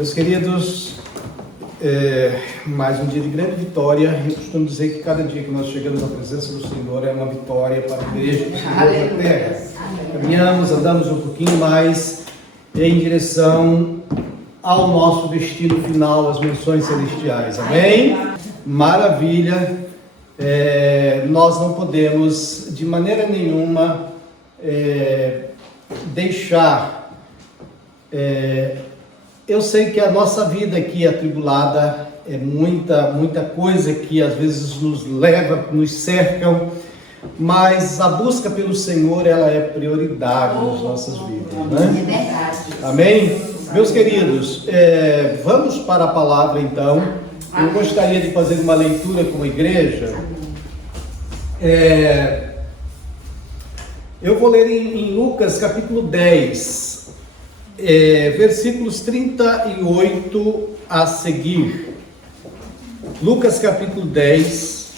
Meus queridos, mais um dia de grande vitória. Eu costumo dizer que cada dia que nós chegamos à presença do Senhor é uma vitória para a igreja de terra. Caminhamos, andamos um pouquinho mais em direção ao nosso destino final, as menções celestiais. Amém? Maravilha! Nós não podemos de maneira nenhuma deixar... Eu sei que a nossa vida aqui atribulada é muita coisa que às vezes nos leva, nos cercam, mas a busca pelo Senhor, ela é prioridade nas nossas vidas, né? É verdade. Amém? Meus queridos, vamos para a palavra então. Eu gostaria de fazer uma leitura com a igreja. Eu vou ler em Lucas capítulo 10. Versículos 38 a seguir. Lucas capítulo 10,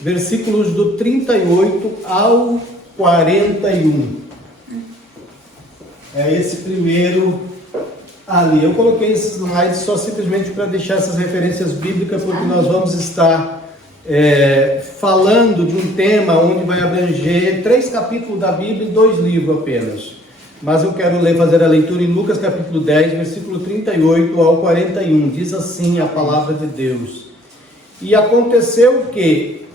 versículos do 38 ao 41. É esse primeiro ali. Eu coloquei esses slides só simplesmente para deixar essas referências bíblicas, porque nós vamos estar falando de um tema onde vai abranger 3 capítulos da Bíblia e 2 livros apenas. Mas eu quero fazer a leitura em Lucas capítulo 10, versículo 38 ao 41. Diz assim a palavra de Deus: E aconteceu que,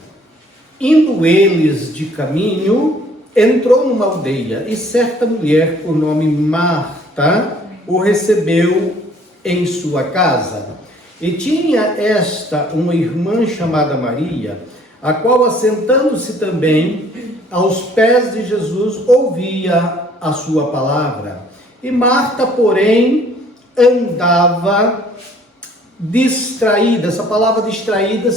indo eles de caminho, entrou numa aldeia, e certa mulher, por nome Marta, o recebeu em sua casa. E tinha esta uma irmã chamada Maria, a qual, assentando-se também aos pés de Jesus, ouvia a sua palavra. E Marta, porém, andava distraída. Essa palavra distraída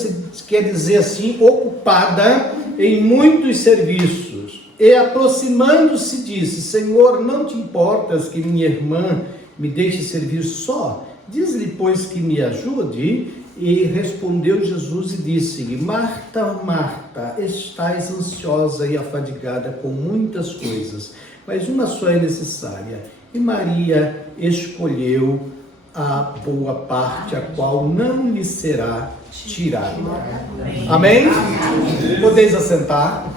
quer dizer assim, ocupada em muitos serviços. E aproximando-se disse: Senhor, não te importas que minha irmã me deixe servir só? Diz-lhe, pois, que me ajude. E respondeu Jesus e disse-lhe: Marta, Marta, estás ansiosa e afadigada com muitas coisas, mas uma só é necessária. E Maria escolheu a boa parte, a qual não lhe será tirada. Amém? Podeis assentar.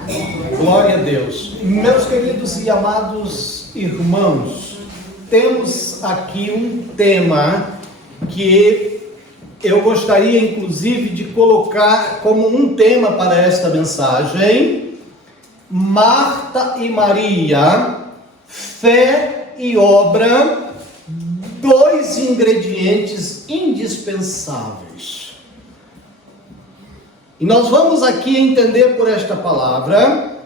Glória a Deus. Meus queridos e amados irmãos, temos aqui um tema que eu gostaria inclusive de colocar como um tema para esta mensagem: Marta e Maria, fé e obra, 2 ingredientes indispensáveis. E nós vamos aqui entender por esta palavra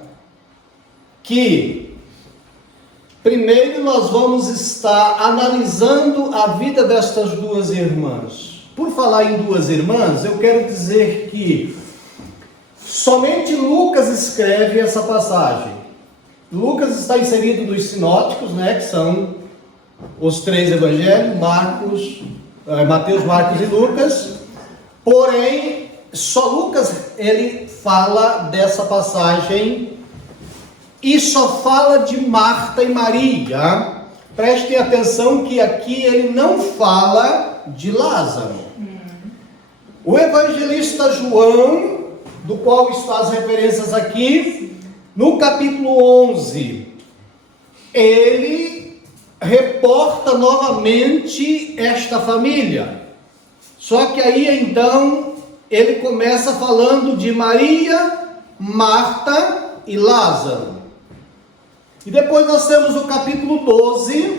que, primeiro, nós vamos estar analisando a vida destas 2 irmãs. Por falar em 2 irmãs, eu quero dizer que somente Lucas escreve essa passagem. Lucas está inserido nos sinóticos, que são os 3 evangelhos, Mateus, Marcos e Lucas. Porém, só Lucas ele fala dessa passagem e só fala de Marta e Maria. Prestem atenção que aqui ele não fala de Lázaro. O evangelista João, do qual estão as referências aqui, no capítulo 11, ele reporta novamente esta família. Só que aí então ele começa falando de Maria, Marta e Lázaro. E depois nós temos o capítulo 12,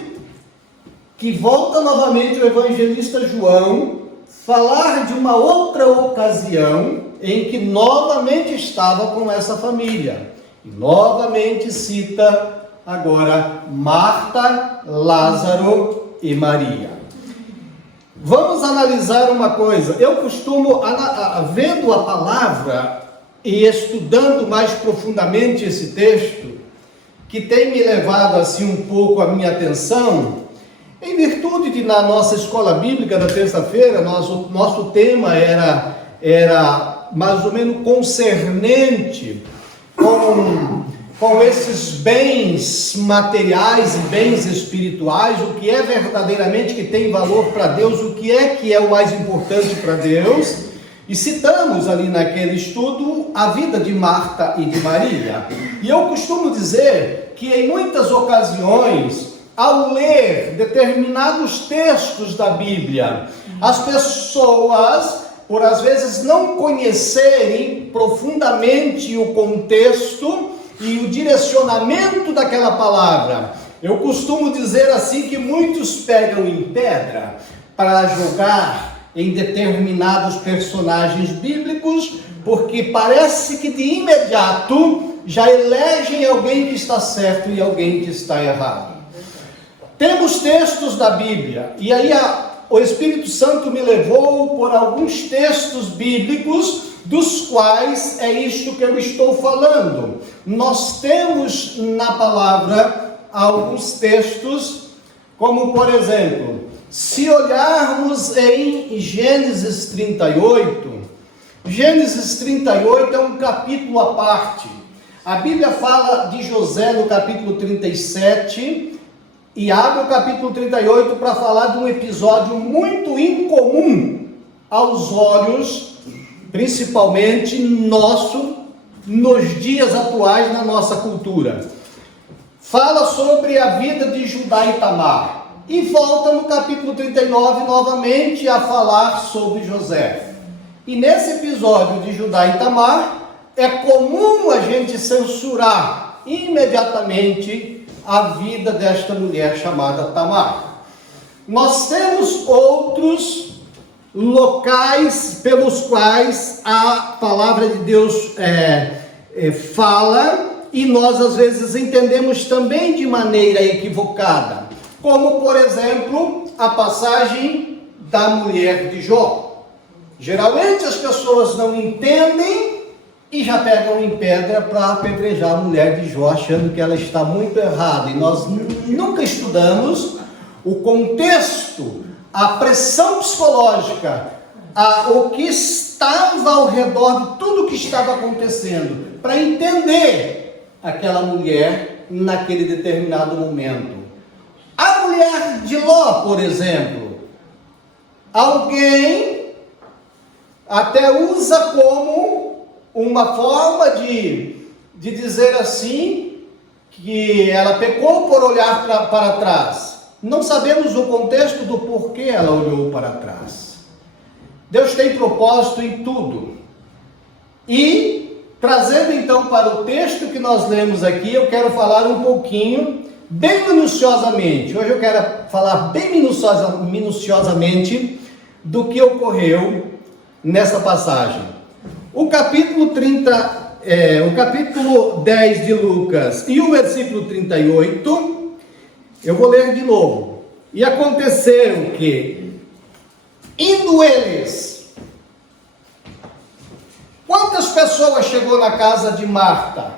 que volta novamente o evangelista João falar de uma outra ocasião em que novamente estava com essa família. E novamente cita agora Marta, Lázaro e Maria. Vamos analisar uma coisa. Eu costumo, vendo a palavra e estudando mais profundamente esse texto, que tem me levado assim um pouco a minha atenção, em virtude de na nossa escola bíblica da terça-feira, nosso tema era mais ou menos concernente com com esses bens materiais e bens espirituais, o que é verdadeiramente que tem valor para Deus, o que é o mais importante para Deus, e citamos ali naquele estudo a vida de Marta e de Maria. E eu costumo dizer que em muitas ocasiões, ao ler determinados textos da Bíblia, as pessoas, por às vezes não conhecerem profundamente o contexto e o direcionamento daquela palavra, eu costumo dizer assim que muitos pegam em pedra para jogar em determinados personagens bíblicos, porque parece que de imediato já elegem alguém que está certo e alguém que está errado. Temos textos da Bíblia, e aí o Espírito Santo me levou por alguns textos bíblicos, dos quais é isto que eu estou falando. Nós temos na palavra alguns textos, como por exemplo, se olharmos em Gênesis 38, Gênesis 38 é um capítulo à parte. A Bíblia fala de José no capítulo 37 e abre o capítulo 38 para falar de um episódio muito incomum aos olhos, principalmente nosso, nos dias atuais na nossa cultura. Fala sobre a vida de Judá e Tamar. E volta no capítulo 39 novamente a falar sobre José. E nesse episódio de Judá e Tamar, é comum a gente censurar imediatamente a vida desta mulher chamada Tamar. Nós temos outros locais pelos quais a palavra de Deus fala, e nós às vezes entendemos também de maneira equivocada. Como, por exemplo, a passagem da mulher de Jó. Geralmente as pessoas não entendem e já pegam em pedra para apedrejar a mulher de Jó, achando que ela está muito errada. E nós nunca estudamos o contexto, a pressão psicológica, o que estava ao redor de tudo o que estava acontecendo, para entender aquela mulher naquele determinado momento. A mulher de Ló, por exemplo, alguém até usa como uma forma de dizer assim, que ela pecou por olhar para trás. Não sabemos o contexto do porquê ela olhou para trás. Deus tem propósito em tudo. E, trazendo então para o texto que nós lemos aqui, eu quero falar um pouquinho, bem minuciosamente. Hoje eu quero falar bem minuciosamente do que ocorreu nessa passagem. O capítulo 10 de Lucas e o versículo 38, eu vou ler de novo. E aconteceu que, indo eles, quantas pessoas chegou na casa de Marta?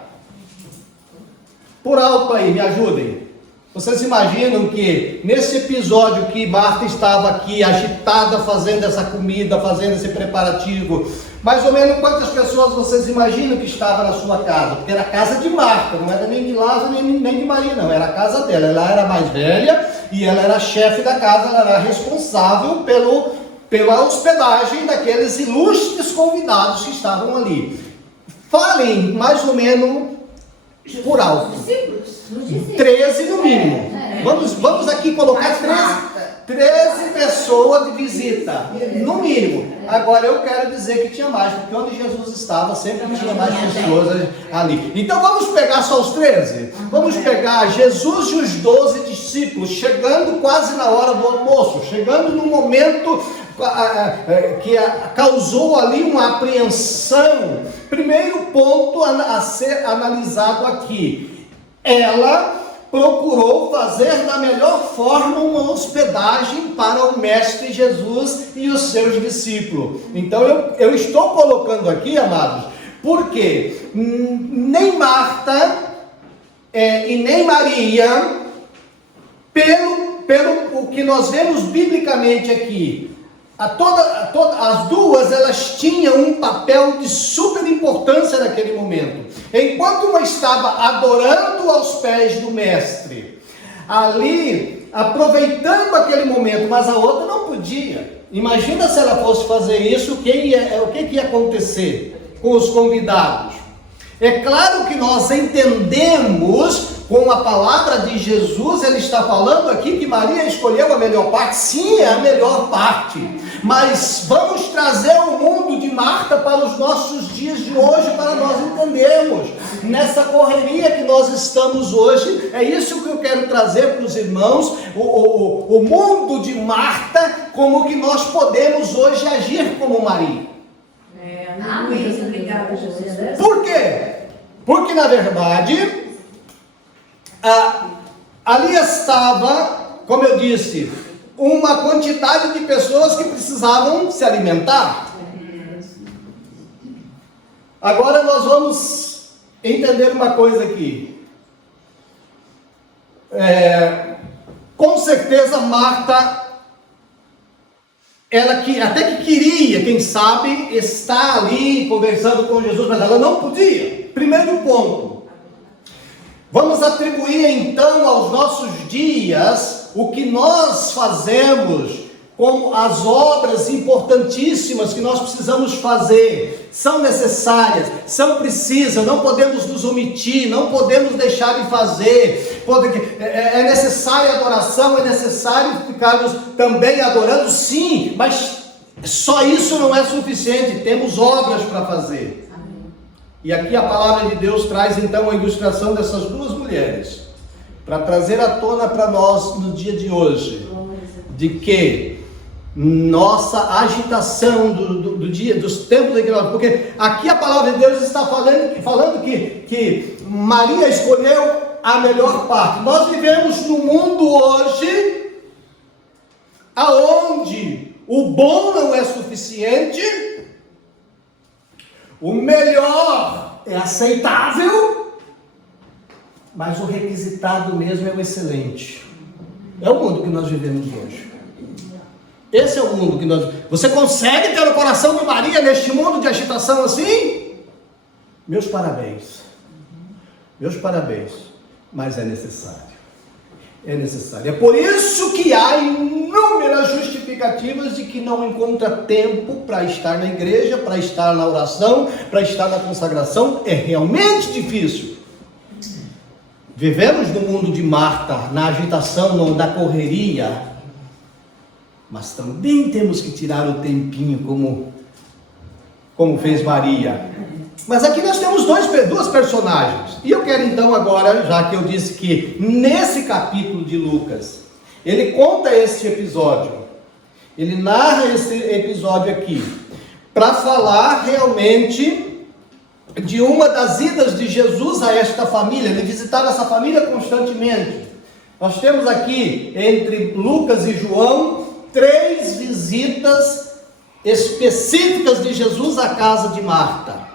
Por alto aí, me ajudem. Vocês imaginam que nesse episódio que Marta estava aqui agitada, fazendo essa comida, fazendo esse preparativo, mais ou menos quantas pessoas vocês imaginam que estava na sua casa? Porque era a casa de Marta, não era nem de Lázaro, nem de Maria, não, era a casa dela. Ela era mais velha e ela era chefe da casa, ela era responsável pela hospedagem daqueles ilustres convidados que estavam ali. Falem mais ou menos por alto. 13 no mínimo. Vamos aqui colocar 13 pessoas de visita, no mínimo. Agora eu quero dizer que tinha mais, porque onde Jesus estava sempre tinha mais pessoas ali. Então vamos pegar só os 13? Vamos pegar Jesus e os 12 discípulos, chegando quase na hora do almoço, chegando no momento que causou ali uma apreensão. Primeiro ponto a ser analisado aqui: ela procurou fazer da melhor forma uma hospedagem para o Mestre Jesus e os seus discípulos. Então eu estou colocando aqui, amados, porque nem Marta e nem Maria, pelo o que nós vemos biblicamente aqui, as duas, elas tinham um papel de super importância naquele momento. Enquanto uma estava adorando aos pés do mestre, ali, aproveitando aquele momento, mas a outra não podia. Imagina se ela fosse fazer isso, o que ia acontecer com os convidados? É claro que nós entendemos, com a palavra de Jesus, ele está falando aqui que Maria escolheu a melhor parte. Sim, é a melhor parte. Mas vamos trazer o mundo de Marta para os nossos dias de hoje, para nós entendermos. Nessa correria que nós estamos hoje, é isso que eu quero trazer para os irmãos, o mundo de Marta, como que nós podemos hoje agir como Maria. Amém. Obrigada, Jesus. Por quê? Porque, na verdade, ali estava, como eu disse, uma quantidade de pessoas que precisavam se alimentar. Agora nós vamos entender uma coisa aqui. Com certeza Marta, ela até que queria, quem sabe, estar ali conversando com Jesus, mas ela não podia. Primeiro ponto. Vamos atribuir então aos nossos dias o que nós fazemos como as obras importantíssimas que nós precisamos fazer. São necessárias, são precisas, não podemos nos omitir, não podemos deixar de fazer. É necessária a adoração, é necessário ficarmos também adorando, sim, mas só isso não é suficiente, temos obras para fazer. E aqui a palavra de Deus traz então a ilustração dessas duas mulheres, para trazer à tona para nós no dia de hoje, de que nossa agitação do dia, dos tempos da igreja, porque aqui a palavra de Deus está falando que Maria escolheu a melhor parte. Nós vivemos num mundo hoje, aonde o bom não é suficiente, o melhor é aceitável, mas o requisitado mesmo é o excelente. É o mundo que nós vivemos hoje. Esse é o mundo que nós... Você consegue ter o coração de Maria neste mundo de agitação assim? Meus parabéns. Meus parabéns. Mas é necessário. É necessário. É por isso que há inúmeras justificativas de que não encontra tempo para estar na igreja, para estar na oração, para estar na consagração. É realmente difícil. Vivemos no mundo de Marta, na agitação, da correria, mas também temos que tirar o tempinho como fez Maria. Mas aqui nós temos duas personagens, e eu quero então agora, já que eu disse que nesse capítulo de Lucas, ele conta este episódio, ele narra esse episódio aqui, para falar realmente de uma das idas de Jesus a esta família. Ele visitava essa família constantemente. Nós temos aqui, entre Lucas e João, 3 visitas específicas de Jesus à casa de Marta.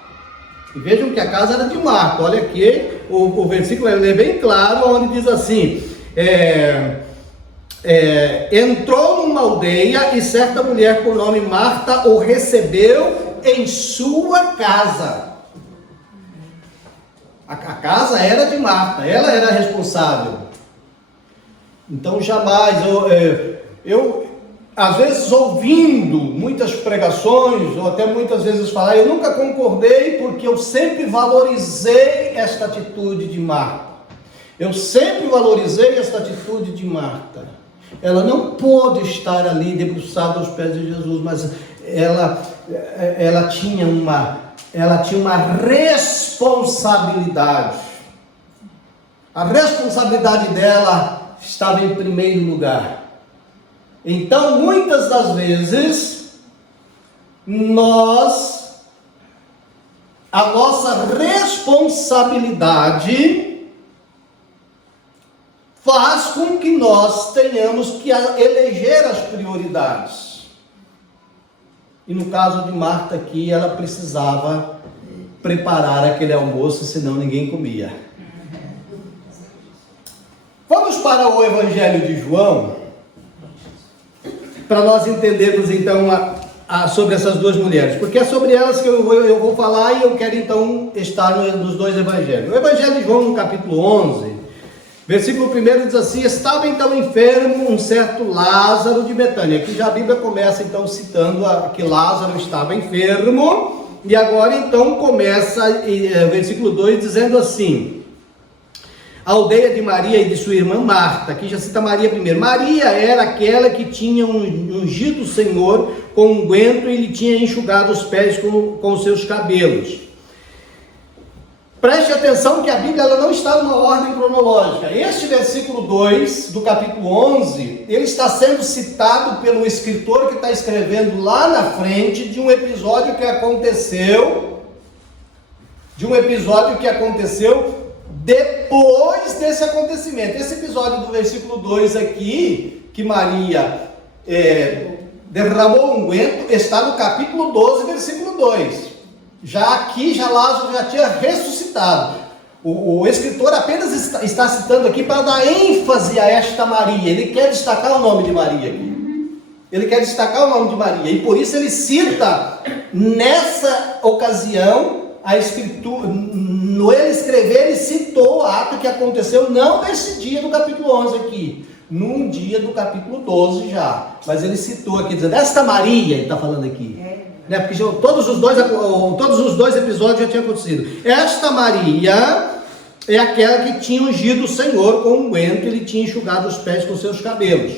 E vejam que a casa era de Marta. Olha aqui, o versículo é bem claro, onde diz assim: entrou numa aldeia e certa mulher por nome Marta o recebeu em sua casa. A casa era de Marta, ela era responsável. Então jamais, eu às vezes ouvindo muitas pregações, ou até muitas vezes falar, eu nunca concordei, porque eu sempre valorizei esta atitude de Marta. Eu sempre valorizei esta atitude de Marta. Ela não pôde estar ali debruçada aos pés de Jesus, mas ela tinha uma responsabilidade. A responsabilidade dela estava em primeiro lugar. Então, muitas das vezes, a nossa responsabilidade faz com que nós tenhamos que eleger as prioridades. E no caso de Marta aqui, ela precisava preparar aquele almoço, senão ninguém comia. Vamos para o Evangelho de João, para nós entendermos então sobre essas duas mulheres, porque é sobre elas que eu vou falar e eu quero então estar nos dois evangelhos. O evangelho de João, no capítulo 11, versículo 1 diz assim: estava então enfermo um certo Lázaro de Betânia. Aqui já a Bíblia começa então citando que Lázaro estava enfermo, e agora então começa o versículo 2 dizendo assim: a aldeia de Maria e de sua irmã Marta. Aqui já cita Maria primeiro. Maria era aquela que tinha ungido o Senhor com unguento e lhe tinha enxugado os pés com os seus cabelos. Preste atenção que a Bíblia ela não está numa ordem cronológica. Este versículo 2 do capítulo 11, ele está sendo citado pelo escritor que está escrevendo lá na frente de um episódio que aconteceu, depois desse acontecimento. Esse episódio do versículo 2 aqui, que Maria derramou unguento, está no capítulo 12, versículo 2. Já Lázaro já tinha ressuscitado. O escritor apenas está citando aqui para dar ênfase a esta Maria. Ele quer destacar o nome de Maria aqui. E por isso ele cita, nessa ocasião, a escritura, no ele escrever, ele citou o ato que aconteceu, não nesse dia do capítulo 11 aqui, num dia do capítulo 12 já, mas ele citou aqui, dizendo, esta Maria, ele está falando aqui, né? Porque todos os dois episódios já tinham acontecido. Esta Maria é aquela que tinha ungido o Senhor com unguento, ele tinha enxugado os pés com seus cabelos.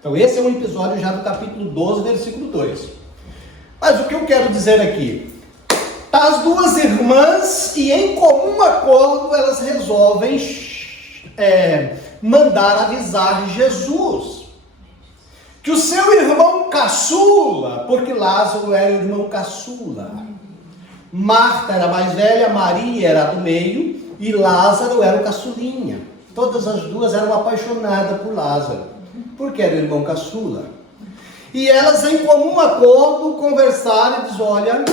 Então esse é um episódio já do capítulo 12, versículo 2. Mas o que eu quero dizer aqui? As duas irmãs, e em comum acordo, elas resolvem mandar avisar Jesus que o seu irmão caçula, porque Lázaro era o irmão caçula, Marta era a mais velha, Maria era a do meio e Lázaro era o caçulinha. Todas as duas eram apaixonadas por Lázaro, porque era o irmão caçula. E elas em comum acordo conversaram e disseram, olha,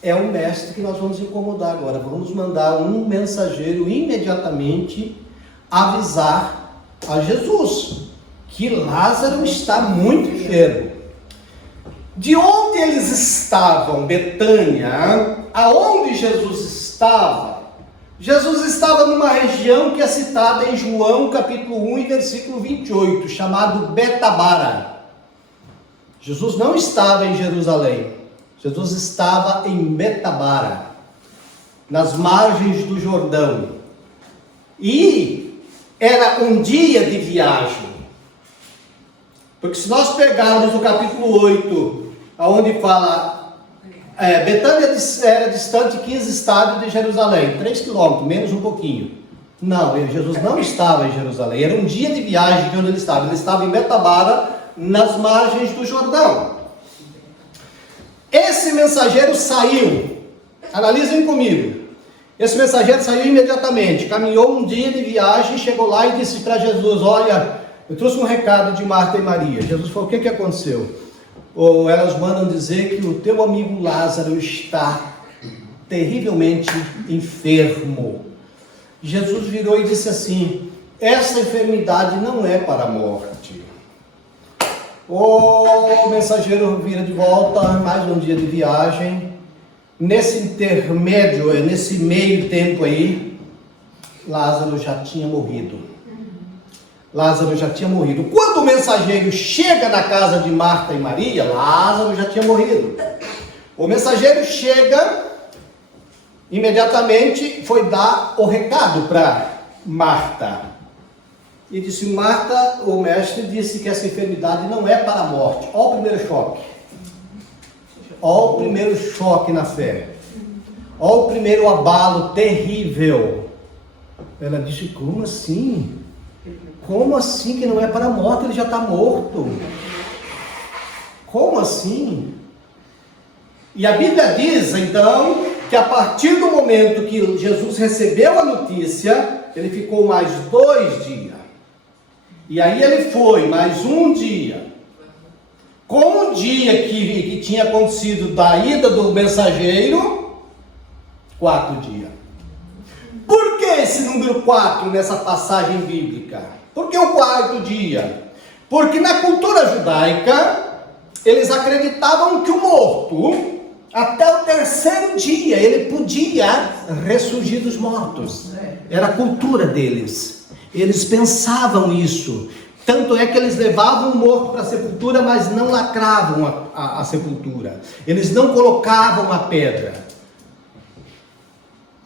é o mestre que nós vamos incomodar agora. Vamos mandar um mensageiro imediatamente avisar a Jesus que Lázaro está muito enfermo. De onde eles estavam, Betânia, aonde Jesus estava? Jesus estava numa região que é citada em João capítulo 1 e versículo 28, chamado Betabara. Jesus não estava em Jerusalém. Jesus estava em Betabara, nas margens do Jordão, e era um dia de viagem, porque se nós pegarmos o capítulo 8, onde fala, Betânia era distante 15 estádios de Jerusalém, 3 quilômetros, menos um pouquinho. Não, Jesus não estava em Jerusalém, era um dia de viagem de onde ele estava em Betabara, nas margens do Jordão. Esse mensageiro saiu, analisem comigo, esse mensageiro saiu imediatamente, caminhou um dia de viagem, chegou lá e disse para Jesus, olha, eu trouxe um recado de Marta e Maria. Jesus falou, o que aconteceu? Ou elas mandam dizer que o teu amigo Lázaro está terrivelmente enfermo. Jesus virou e disse assim, essa enfermidade não é para a morte. O mensageiro vira de volta, mais um dia de viagem. Nesse intermédio, nesse meio tempo aí, Lázaro já tinha morrido. Quando o mensageiro chega na casa de Marta e Maria, Lázaro já tinha morrido. O mensageiro chega, imediatamente foi dar o recado para Marta. E disse, Marta, o mestre disse que essa enfermidade não é para a morte. Olha o primeiro choque. Olha o primeiro choque na fé. Olha o primeiro abalo terrível. Ela disse, como assim? Como assim que não é para a morte? Ele já está morto. Como assim? E a Bíblia diz, então, que a partir do momento que Jesus recebeu a notícia, ele ficou mais 2 dias. E aí ele foi mais um dia. Com o dia que tinha acontecido da ida do mensageiro, 4 dias. Por que esse número 4 nessa passagem bíblica? Por que o 4º dia? Porque na cultura judaica, eles acreditavam que o morto, até o terceiro dia, ele podia ressurgir dos mortos. Era a cultura deles. Eles pensavam isso. Tanto é que eles levavam o morto para a sepultura, mas não lacravam a sepultura. Eles não colocavam a pedra.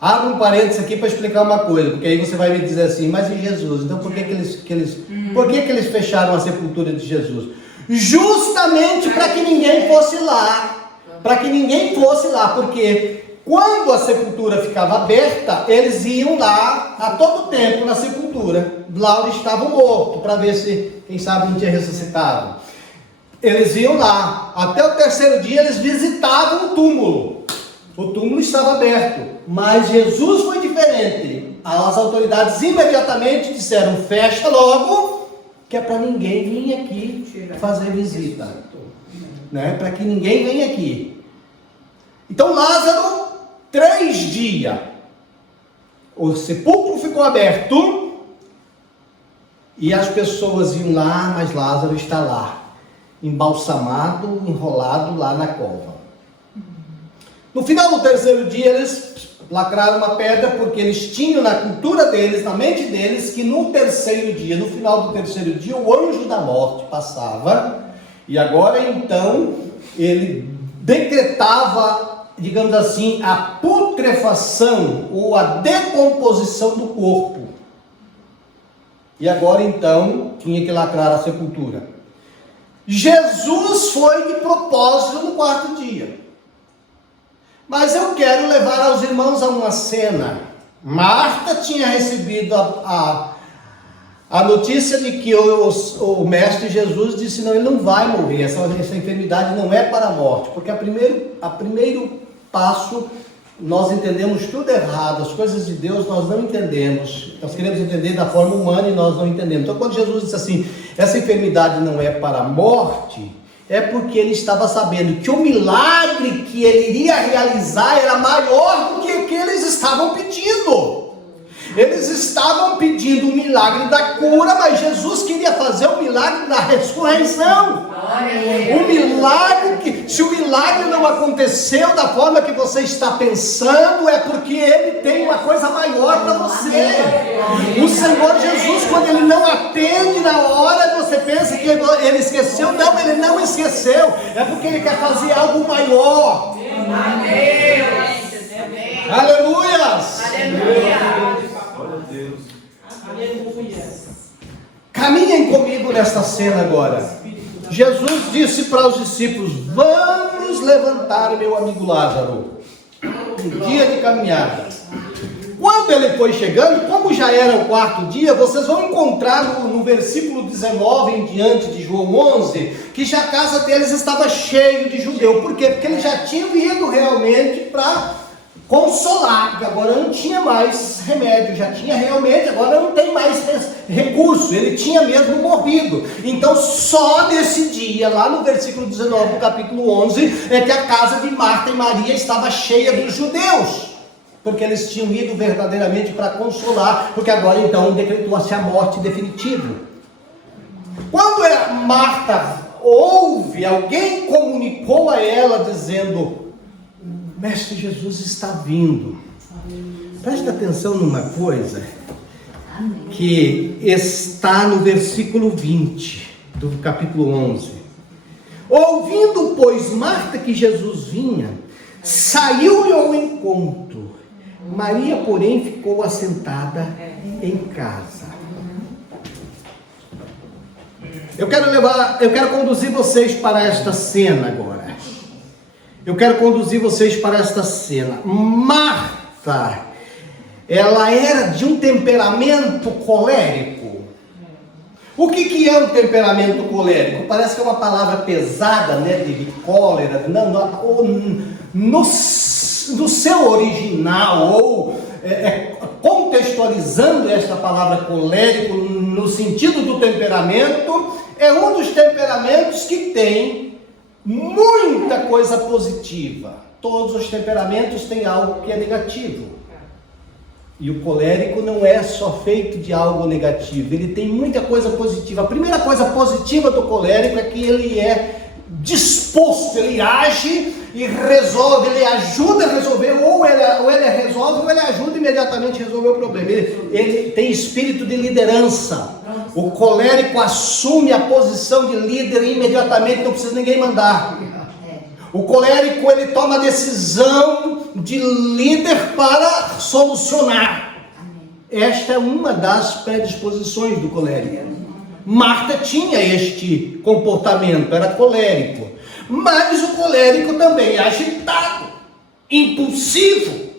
Abra um parênteses aqui para explicar uma coisa, porque aí você vai me dizer assim, mas e Jesus? Então por que eles fecharam a sepultura de Jesus? Justamente para que ninguém fosse lá. Para que ninguém fosse lá, porque quando a sepultura ficava aberta, eles iam lá a todo tempo na sepultura, lá onde estava o morto, para ver se, quem sabe, não tinha ressuscitado. Eles iam lá, até o terceiro dia eles visitavam o túmulo. O túmulo estava aberto, mas Jesus foi diferente. As autoridades imediatamente disseram, fecha logo, que é para ninguém vir aqui fazer visita, né? Para que ninguém venha aqui. Então Lázaro, 3 dias, o sepulcro ficou aberto, e as pessoas iam lá, mas Lázaro está lá, embalsamado, enrolado lá na cova. No final do terceiro dia, eles lacraram uma pedra, porque eles tinham na cultura deles, na mente deles, que no terceiro dia, no final do terceiro dia, o anjo da morte passava, e agora então, ele decretava, digamos assim, a putrefação, ou a decomposição do corpo. E agora então, tinha que lacrar a sepultura. Jesus foi de propósito no 4º dia. Mas eu quero levar aos irmãos a uma cena. Marta tinha recebido a notícia de que o mestre Jesus disse, não, ele não vai morrer, essa enfermidade não é para a morte, porque a primeiro passo, nós entendemos tudo errado, as coisas de Deus nós não entendemos, nós queremos entender da forma humana e nós não entendemos. Então quando Jesus disse assim, essa enfermidade não é para a morte, é porque ele estava sabendo que o milagre que ele iria realizar era maior do que o que eles estavam pedindo. Eles estavam pedindo o milagre da cura, mas Jesus queria fazer o milagre da ressurreição. O milagre que, se o milagre não aconteceu da forma que você está pensando, é porque ele tem uma coisa maior para você. O Senhor Jesus, quando ele não atende na hora, você pensa que ele esqueceu. Não, ele não esqueceu. É porque ele quer fazer algo maior. Aleluias! Aleluia! Caminhem comigo nesta cena agora. Jesus disse para os discípulos, vamos levantar meu amigo Lázaro. Um dia de caminhada. Quando ele foi chegando, como já era o 4º dia, vocês vão encontrar no versículo 19 em diante de João 11, que já a casa deles estava cheia de judeu. Por quê? Porque eles já tinham ido realmente para consolar, porque agora não tinha mais remédio, já tinha realmente, agora não tem mais recurso, ele tinha mesmo morrido. Então só nesse dia, lá no versículo 19 do capítulo 11, é que a casa de Marta e Maria estava cheia dos judeus, porque eles tinham ido verdadeiramente para consolar, porque agora então decretou-se a morte definitiva. Quando Marta ouve, alguém comunicou a ela dizendo, Mestre Jesus está vindo. Preste atenção numa coisa que está no versículo 20 do capítulo 11. Ouvindo, pois, Marta que Jesus vinha, saiu-lhe ao encontro. Maria, porém, ficou assentada em casa. Eu quero conduzir vocês para esta cena agora. Eu quero conduzir vocês para esta cena. Marta, ela era de um temperamento colérico. O que é um temperamento colérico? Parece que é uma palavra pesada, né? De cólera. No seu original, ou contextualizando esta palavra colérico no sentido do temperamento, é um dos temperamentos que tem muita coisa positiva. Todos os temperamentos têm algo que é negativo. E o colérico não é só feito de algo negativo, ele tem muita coisa positiva. A primeira coisa positiva do colérico é que ele é disposto, ele age e resolve, ele ajuda a resolver, ou ele resolve ou ele ajuda imediatamente a resolver o problema. Ele tem espírito de liderança. O colérico assume a posição de líder imediatamente, não precisa ninguém mandar. O colérico, ele toma a decisão de líder para solucionar. Esta é uma das predisposições do colérico. Marta tinha este comportamento, era colérico. Mas o colérico também é agitado, impulsivo.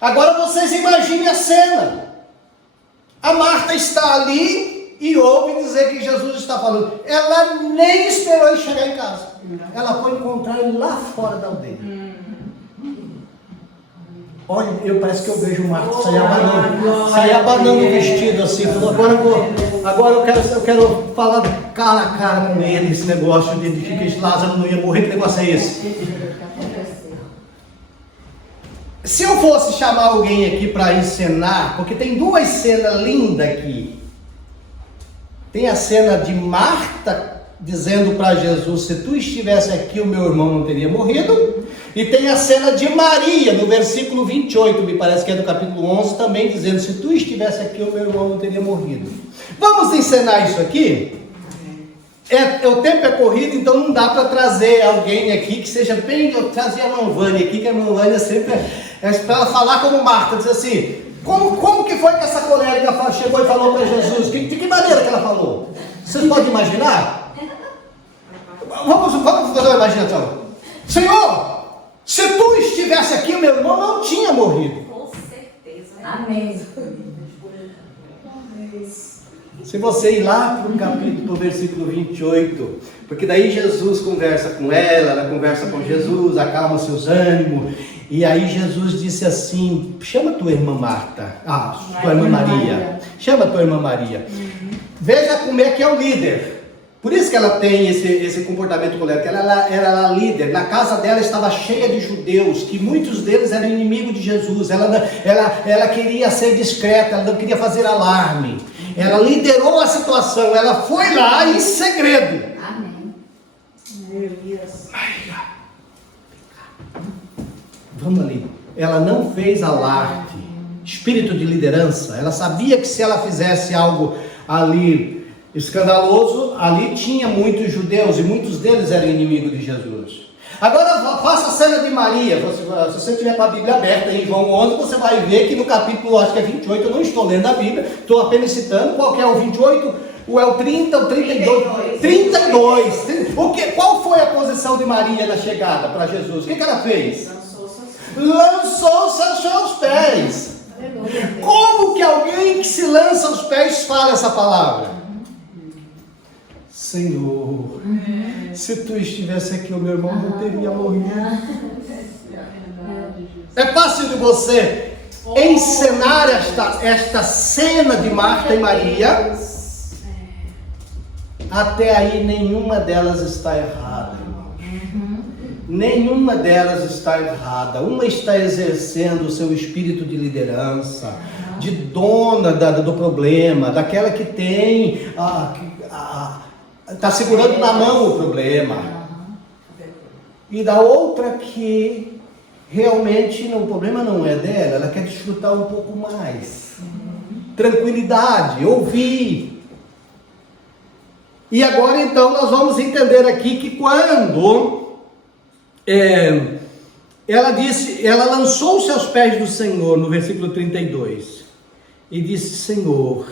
Agora vocês imaginem a cena. A Marta está ali e ouve dizer que Jesus está falando. Ela nem esperou ele chegar em casa. Ela foi encontrar ele lá fora da aldeia. Olha, parece que eu vejo Marta sair abanando o vestido assim. Falou, agora eu quero falar cara a cara com ele, esse negócio de que esse Lázaro não ia morrer, que negócio é esse? Se eu fosse chamar alguém aqui para encenar, porque tem duas cenas lindas aqui. Tem a cena de Marta dizendo para Jesus, se tu estivesse aqui o meu irmão não teria morrido. E tem a cena de Maria, no versículo 28, me parece que é do capítulo 11, também dizendo, se tu estivesse aqui o meu irmão não teria morrido. Vamos encenar isso aqui? O tempo é corrido, então não dá para trazer alguém aqui que seja bem... Eu trazia a irmã Vânia aqui, que a irmã Vânia sempre é para ela falar como Marta, diz assim, como que foi que essa colérica chegou e falou para Jesus? De que maneira que ela falou? Vocês podem imaginar? Vamos fazer uma imaginação. Senhor, se tu estivesse aqui, meu irmão não tinha morrido. Com certeza. Amém. Se você ir lá para o capítulo, versículo 28, porque daí Jesus conversa com ela conversa com Jesus, acalma seus ânimos, e aí Jesus disse assim, chama tua irmã Marta, tua irmã Maria, chama tua irmã Maria, veja como é que é o líder. Por isso que ela tem esse comportamento colérico, ela era líder, na casa dela estava cheia de judeus, que muitos deles eram inimigos de Jesus, ela queria ser discreta, ela não queria fazer alarme, ela liderou a situação, ela foi lá em segredo. Amém. Vamos ali, ela não fez alarde, espírito de liderança, ela sabia que se ela fizesse algo ali escandaloso, ali tinha muitos judeus e muitos deles eram inimigos de Jesus. Agora faça a cena de Maria. Se você tiver com a Bíblia aberta em João 11, você vai ver que no capítulo, acho que é 28, eu não estou lendo a Bíblia, estou apenas citando. Qual que é o 28? Ou é o 30, o 32? 32. Qual foi a posição de Maria na chegada para Jesus? O que ela fez? Lançou-se aos seus pés. Como que alguém que se lança aos pés fala essa palavra? Senhor, se tu estivesse aqui, o meu irmão não teria morrido. É fácil de você encenar esta cena de Marta e Maria. Até aí nenhuma delas está errada, irmãos. Nenhuma delas está errada. Uma está exercendo o seu espírito de liderança, de dona do problema, daquela que tem está segurando na mão o problema. E da outra que realmente o problema não é dela, ela quer desfrutar um pouco mais. Tranquilidade, ouvir. E agora então nós vamos entender aqui que quando ela lançou-se aos pés do Senhor, no versículo 32, e disse, Senhor,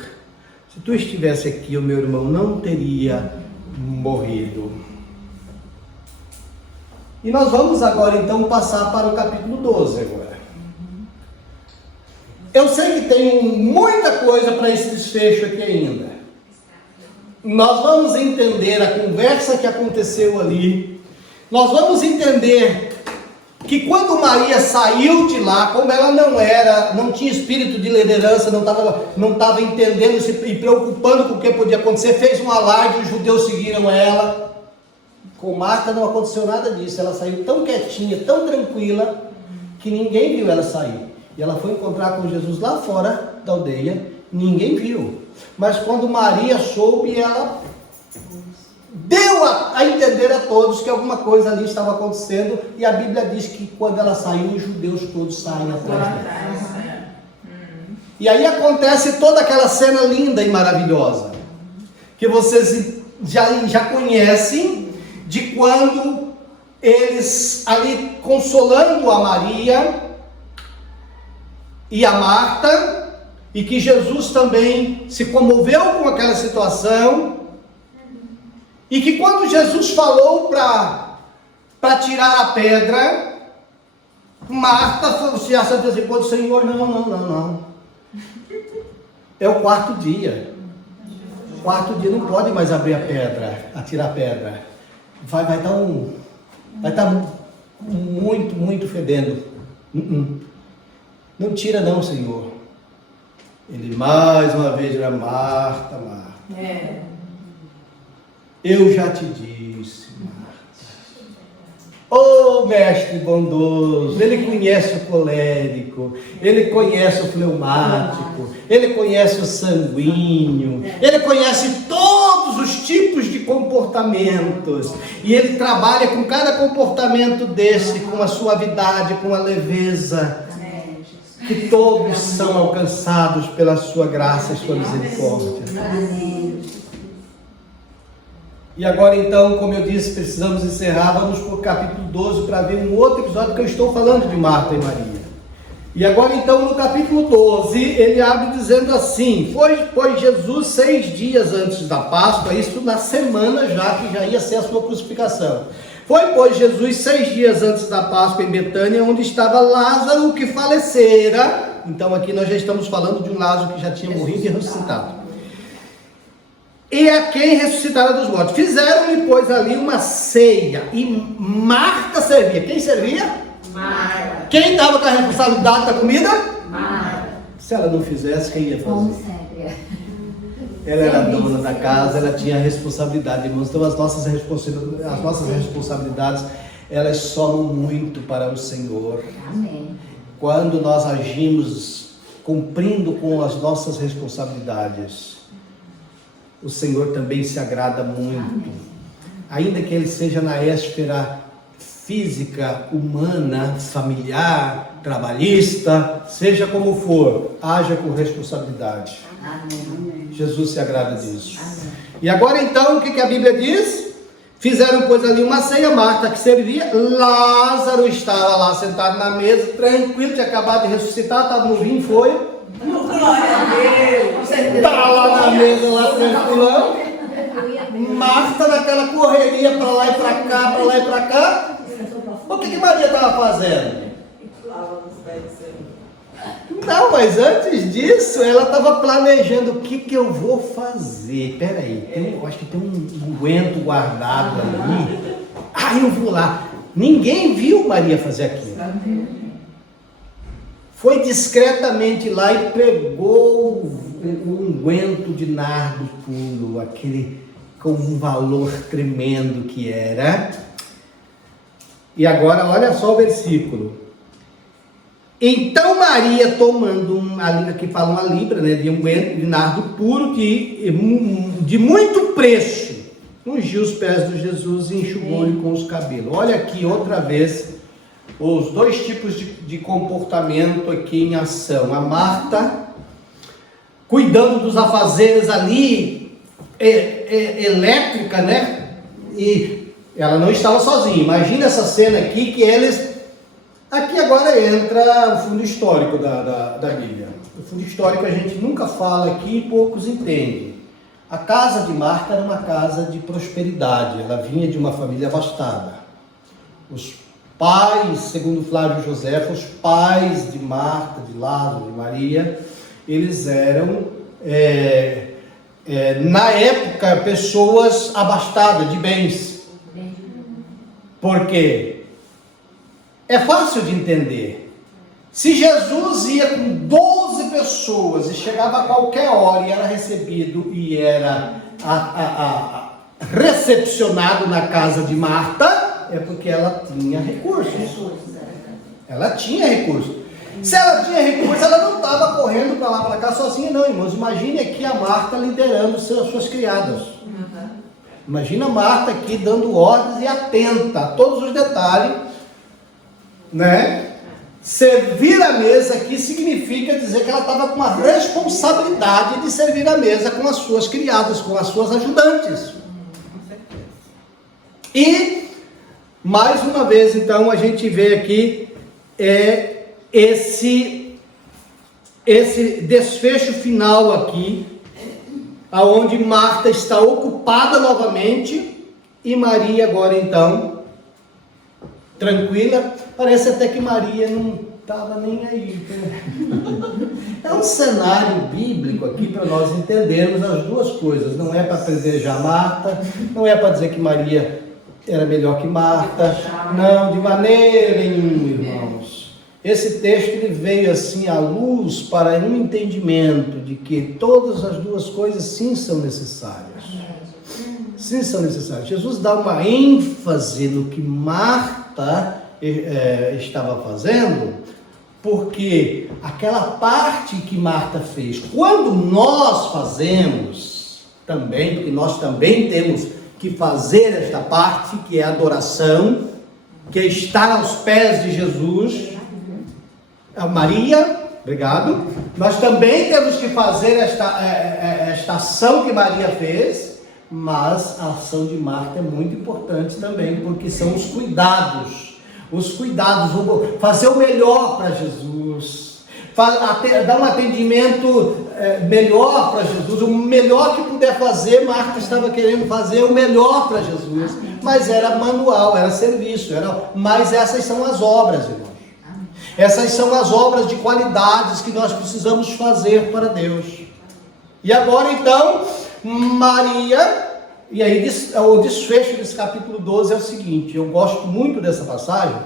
se tu estivesse aqui, o meu irmão não teria morrido. E nós vamos agora então passar para o capítulo 12 agora. Eu sei que tem muita coisa para esse desfecho aqui ainda. Nós vamos entender a conversa que aconteceu ali. Nós vamos entender que quando Maria saiu de lá, como ela não tinha espírito de liderança, não estava entendendo e preocupando com o que podia acontecer, fez um alarde, os judeus seguiram ela. Com Marta não aconteceu nada disso, ela saiu tão quietinha, tão tranquila, que ninguém viu ela sair. E ela foi encontrar com Jesus lá fora da aldeia, ninguém viu. Mas quando Maria soube, ela deu a entender a todos que alguma coisa ali estava acontecendo, e a Bíblia diz que quando ela saiu, os judeus todos saem atrás dela. E aí acontece toda aquela cena linda e maravilhosa, que vocês já conhecem, de quando eles ali consolando a Maria e a Marta, e que Jesus também se comoveu com aquela situação, e que quando Jesus falou para tirar a pedra, Marta se antecipou do Senhor, não. É o quarto dia. O quarto dia não pode mais abrir a pedra, atirar a pedra. Vai estar muito fedendo. Não tira não, Senhor. Ele mais uma vez era Marta. Eu já te disse, Marta. Oh, mestre bondoso, ele conhece o colérico, ele conhece o fleumático, ele conhece o sanguíneo, ele conhece todos os tipos de comportamentos, e ele trabalha com cada comportamento desse, com a suavidade, com a leveza, que todos são alcançados pela sua graça e sua misericórdia. E agora então, como eu disse, precisamos encerrar. Vamos para o capítulo 12 para ver um outro episódio que eu estou falando de Marta e Maria. E agora então, no capítulo 12, ele abre dizendo assim: foi, pois, Jesus 6 dias antes da Páscoa, isso na semana já que já ia ser a sua crucificação. Foi, pois, Jesus 6 dias antes da Páscoa em Betânia, onde estava Lázaro que falecera. Então aqui nós já estamos falando de um Lázaro que já tinha morrido e ressuscitado. E a quem ressuscitaram dos mortos. Fizeram-lhe, pois, ali uma ceia. E Marta servia. Quem servia? Marta. Quem estava com a responsabilidade da comida? Marta. Se ela não fizesse, quem ia fazer? Ela era a dona da casa, ela tinha a responsabilidade, irmãos. Então as nossas responsabilidades, elas somam muito para o Senhor. Amém. Quando nós agimos cumprindo com as nossas responsabilidades, o Senhor também se agrada muito. Amém. Ainda que Ele seja na esfera física, humana, familiar, trabalhista, seja como for, haja com responsabilidade. Amém. Jesus se agrada disso. Amém. E agora então, o que a Bíblia diz? Fizeram, pois, ali uma ceia, Marta que servia, Lázaro estava lá sentado na mesa, tranquilo, tinha acabado de ressuscitar, estava no vinho, foi. Glória a Deus. Está lá na mesa, lá tranquilão. Marta naquela correria para lá e para cá, para lá e para cá. O que Maria estava fazendo? Não, mas antes disso, ela estava planejando o que eu vou fazer. Peraí, eu acho que tem um unguento guardado ali. Eu vou lá. Ninguém viu Maria fazer aquilo. Foi discretamente lá e pegou o unguento de nardo puro, aquele com um valor tremendo que era. E agora olha só o versículo. Então Maria, tomando aqui fala uma libra, né, de unguento de nardo puro de muito preço, ungiu os pés de Jesus e enxugou-lhe com os cabelos. Olha aqui outra vez os dois tipos de comportamento aqui em ação. A Marta cuidando dos afazeres ali, elétrica, né? E ela não estava sozinha. Imagina essa cena aqui que eles... Aqui agora entra o fundo histórico da Bíblia. O fundo histórico a gente nunca fala aqui e poucos entendem. A casa de Marta era uma casa de prosperidade. Ela vinha de uma família abastada. Os pais, segundo Flávio José, os pais de Marta, de Lázaro, de Maria, eles eram, na época, pessoas abastadas de bens. Por quê? É fácil de entender. Se Jesus ia com 12 pessoas e chegava a qualquer hora e era recebido e era recepcionado na casa de Marta, é porque ela tinha recursos. Ela tinha recursos. Se ela tinha recurso, ela não estava correndo para lá, para cá sozinha, não, irmãos. Imagine aqui a Marta liderando as suas criadas. Imagina a Marta aqui dando ordens e atenta a todos os detalhes, né? Servir a mesa aqui significa dizer que ela estava com a responsabilidade de servir a mesa com as suas criadas, com as suas ajudantes. E, mais uma vez, então, a gente vê aqui esse desfecho final aqui, aonde Marta está ocupada novamente e Maria agora então tranquila. Parece até que Maria não estava nem aí. É um cenário bíblico aqui para nós entendermos as duas coisas. Não é para apedrejar Marta, não é para dizer que Maria era melhor que Marta. Não, de maneira nenhuma, irmãos. Esse texto ele veio assim à luz para um entendimento de que todas as duas coisas sim são necessárias. Sim são necessárias. Jesus dá uma ênfase no que Marta estava fazendo, porque aquela parte que Marta fez, quando nós fazemos também, porque nós também temos que fazer esta parte, que é a adoração, que é estar aos pés de Jesus, Maria, obrigado, nós também temos que fazer esta ação que Maria fez, mas a ação de Marta é muito importante também, porque são os cuidados, fazer o melhor para Jesus, dar um atendimento melhor para Jesus, o melhor que puder fazer. Marta estava querendo fazer o melhor para Jesus, mas era manual, era serviço, mas essas são as obras, irmãos. Essas são as obras de qualidades que nós precisamos fazer para Deus. E agora então, Maria, e aí o desfecho desse capítulo 12 é o seguinte, eu gosto muito dessa passagem,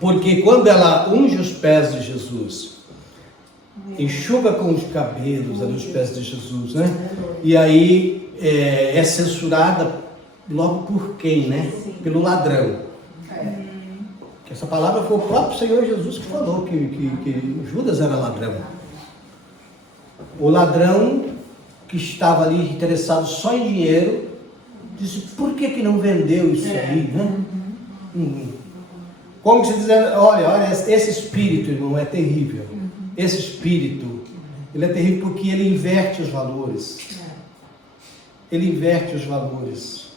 porque quando ela unge os pés de Jesus, enxuga com os cabelos ali os pés de Jesus, né? E aí é censurada logo por quem, né? Pelo ladrão. Essa palavra foi o próprio Senhor Jesus que falou que Judas era ladrão. O ladrão que estava ali interessado só em dinheiro, disse, por que não vendeu isso aí, né? Como se diz, olha, esse espírito, irmão, é terrível. Esse espírito, ele é terrível porque ele inverte os valores. Ele inverte os valores.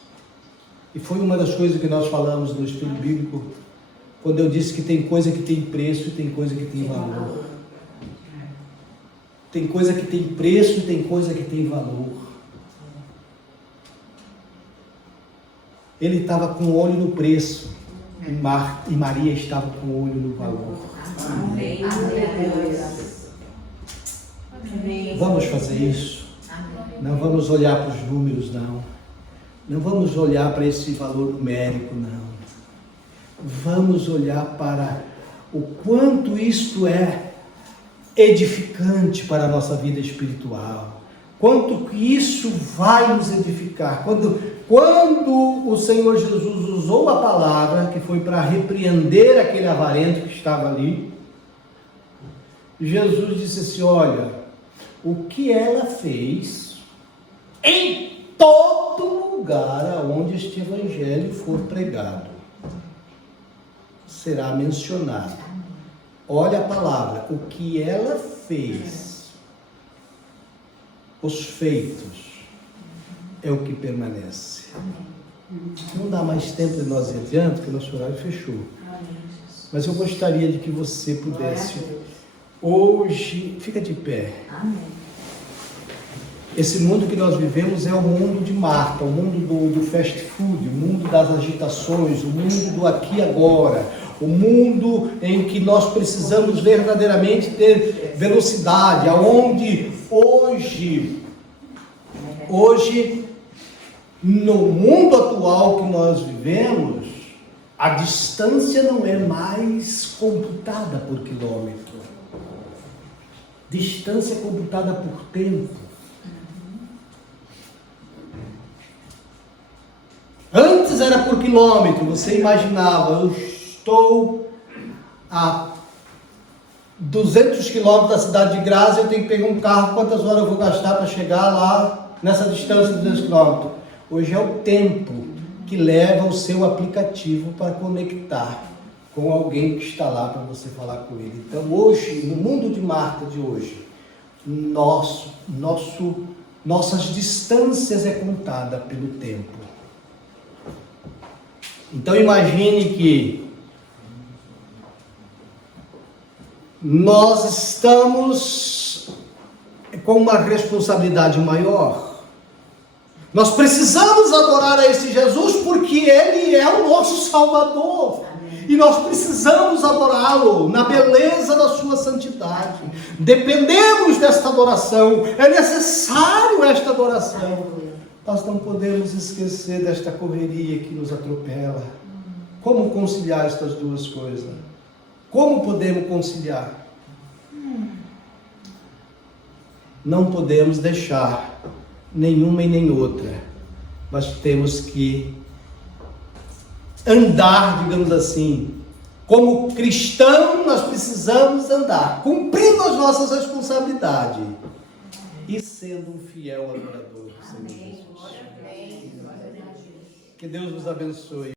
E foi uma das coisas que nós falamos no estudo bíblico, quando eu disse que tem coisa que tem preço e tem coisa que tem valor. Tem coisa que tem preço e tem coisa que tem valor. Ele estava com o olho no preço e Maria estava com o olho no valor. Amém. Vamos fazer isso? Não vamos olhar para os números, não. Não vamos olhar para esse valor numérico, não. Vamos olhar para o quanto isto é edificante para a nossa vida espiritual. Quanto que isso vai nos edificar. Quando o Senhor Jesus usou a palavra, que foi para repreender aquele avarento que estava ali, Jesus disse assim, olha, o que ela fez em todo lugar onde este evangelho for pregado, será mencionado. Olha a palavra, o que ela fez, os feitos, é o que permanece. Não dá mais tempo de nós ir adiante, porque o nosso horário fechou. Mas eu gostaria de que você pudesse, hoje, fica de pé. Esse mundo que nós vivemos é o mundo de Marta, o mundo do fast food, o mundo das agitações, o mundo do aqui e agora, o mundo em que nós precisamos verdadeiramente ter velocidade, aonde hoje, no mundo atual que nós vivemos, a distância não é mais computada por quilômetro, distância é computada por tempo. Antes era por quilômetro, você imaginava, eu estou a 200 quilômetros da cidade de Graça, eu tenho que pegar um carro, quantas horas eu vou gastar para chegar lá nessa distância de 200 quilômetros? Hoje é o tempo que leva o seu aplicativo para conectar com alguém que está lá para você falar com ele. Então hoje, no mundo de Marta de hoje, nossas distâncias é contada pelo tempo. Então imagine que nós estamos com uma responsabilidade maior. Nós precisamos adorar a esse Jesus porque Ele é o nosso Salvador. E nós precisamos adorá-lo na beleza da sua santidade. Dependemos desta adoração. É necessário esta adoração. Nós não podemos esquecer desta correria que nos atropela. Como conciliar estas duas coisas? Como podemos conciliar? Não podemos deixar nenhuma e nem outra. Mas temos que andar, digamos assim. Como cristão, nós precisamos andar, cumprindo as nossas responsabilidades e sendo um fiel adorador do Senhor Jesus. Que Deus nos abençoe.